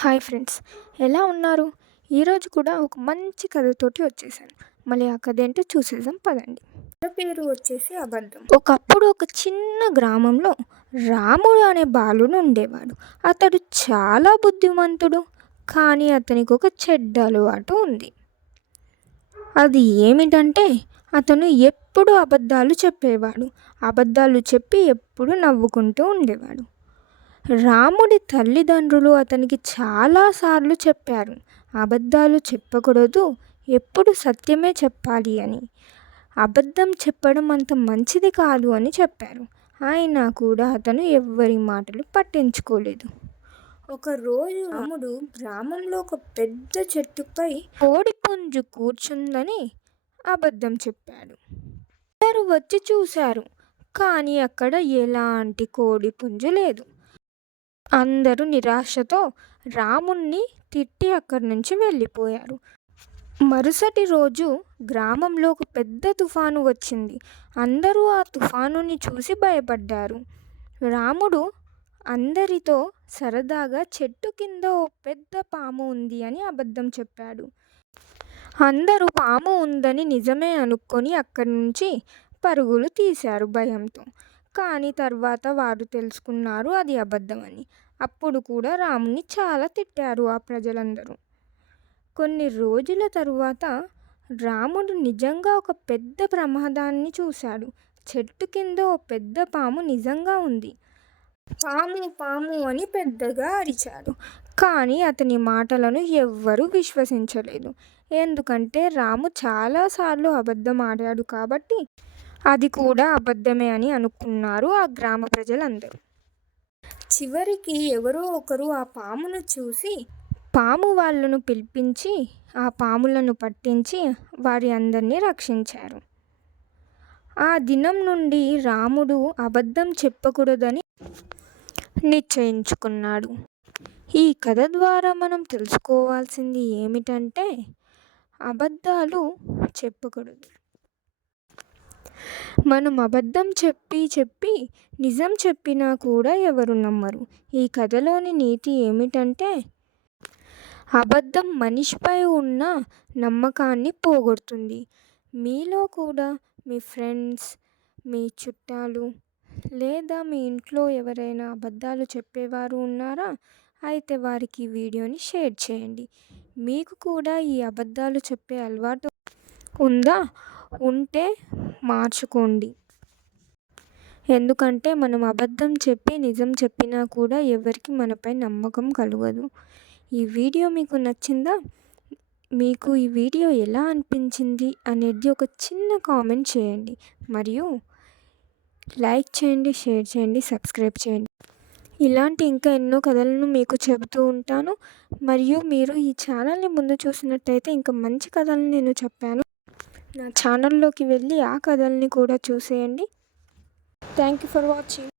Hi friends, ఎలా ఉన్నారు? ఈరోజు కూడా ఒక మంచి కథతోటి వచ్చేసాను. మళ్ళీ ఆ కథ ఏంటో చూసేద్దాం పదండి. కథ పేరు వచ్చేసి అబద్ధం. ఒకప్పుడు ఒక చిన్న గ్రామంలో రాముడు అనే బాలుడు ఉండేవాడు. అతడు చాలా బుద్ధిమంతుడు, కానీ అతనికి ఒక చెడ్డ అలవాటు ఉంది. అది ఏమిటంటే అతను ఎప్పుడు అబద్ధాలు చెప్పేవాడు. అబద్ధాలు చెప్పి ఎప్పుడు నవ్వుకుంటూ ఉండేవాడు. రాముడి తల్లిదండ్రులు అతనికి చాలాసార్లు చెప్పారు, అబద్ధాలు చెప్పకూడదు, ఎప్పుడు సత్యమే చెప్పాలి అని. అబద్ధం చెప్పడం అంత మంచిది కాదు అని చెప్పారు. అయినా కూడా అతను ఎవ్వరి మాటలు పట్టించుకోలేదు. ఒకరోజు రాముడు గ్రామంలో ఒక పెద్ద చెట్టుపై కోడిపుంజు కూర్చుందని అబద్ధం చెప్పాడు. అందరూ వచ్చి చూశారు, కానీ అక్కడ ఎలాంటి కోడిపుంజు లేదు. అందరూ నిరాశతో రాముణ్ణి తిట్టి అక్కడి నుంచి వెళ్ళిపోయారు. మరుసటి రోజు గ్రామంలో ఒక పెద్ద తుఫాను వచ్చింది. అందరూ ఆ తుఫానుని చూసి భయపడ్డారు. రాముడు అందరితో సరదాగా చెట్టు కింద ఓ పెద్ద పాము ఉంది అని అబద్ధం చెప్పాడు. అందరూ పాము ఉందని నిజమే అనుకొని అక్కడి నుంచి పరుగులు తీశారు భయంతో. కానీ తర్వాత వారు తెలుసుకున్నారు అది అబద్ధమని. అప్పుడు కూడా రాముని చాలా తిట్టారు ఆ ప్రజలందరూ. కొన్ని రోజుల తరువాత రాముడు నిజంగా ఒక పెద్ద ప్రమాదాన్ని చూశాడు. చెట్టు కింద ఓ పెద్ద పాము నిజంగా ఉంది. పాము పాము అని పెద్దగా అరిచాడు. కానీ అతని మాటలను ఎవ్వరూ విశ్వసించలేదు. ఎందుకంటే రాము చాలాసార్లు అబద్ధం ఆడాడు కాబట్టి అది కూడా అబద్ధమే అని అనుకున్నారు ఆ గ్రామ ప్రజలందరూ. చివరికి ఎవరో ఒకరు ఆ పామును చూసి పాము వాళ్ళను పిలిపించి ఆ పాములను పట్టించి వారి అందరినీ రక్షించారు. ఆ దినం నుండి రాముడు అబద్ధం చెప్పకూడదని నిశ్చయించుకున్నాడు. ఈ కథ ద్వారా మనం తెలుసుకోవాల్సింది ఏమిటంటే అబద్ధాలు చెప్పకూడదు. మనం అబద్ధం చెప్పి నిజం చెప్పినా కూడా ఎవరు నమ్మరు. ఈ కథలోని నీతి ఏమిటంటే అబద్ధం మనిషిపై ఉన్న నమ్మకాన్ని పోగొడుతుంది. మీలో కూడా మీ ఫ్రెండ్స్, మీ చుట్టాలు లేదా మీ ఇంట్లో ఎవరైనా అబద్ధాలు చెప్పేవారు ఉన్నారా? అయితే వారికి ఈ వీడియోని షేర్ చేయండి. మీకు కూడా ఈ అబద్ధాలు చెప్పే అలవాటు ఉందా? ఉంటే మార్చుకోండి. ఎందుకంటే మనం అబద్ధం చెప్పి నిజం చెప్పినా కూడా ఎవరికి మనపై నమ్మకం కలగదు. ఈ వీడియో మీకు నచ్చిందా? మీకు ఈ వీడియో ఎలా అనిపించింది అనేది ఒక చిన్న కామెంట్ చేయండి. మరియు లైక్ చేయండి, షేర్ చేయండి, సబ్స్క్రైబ్ చేయండి. ఇలాంటి ఇంకా ఎన్నో కథలను మీకు చెబుతూ ఉంటాను. మరియు మీరు ఈ ఛానల్ని ముందు చూసినట్టయితే ఇంకా మంచి కథలను నేను చెప్పాను. నా ఛానల్లోకి వెళ్ళి ఆ కథల్ని కూడా చూసేయండి. Thank you for watching.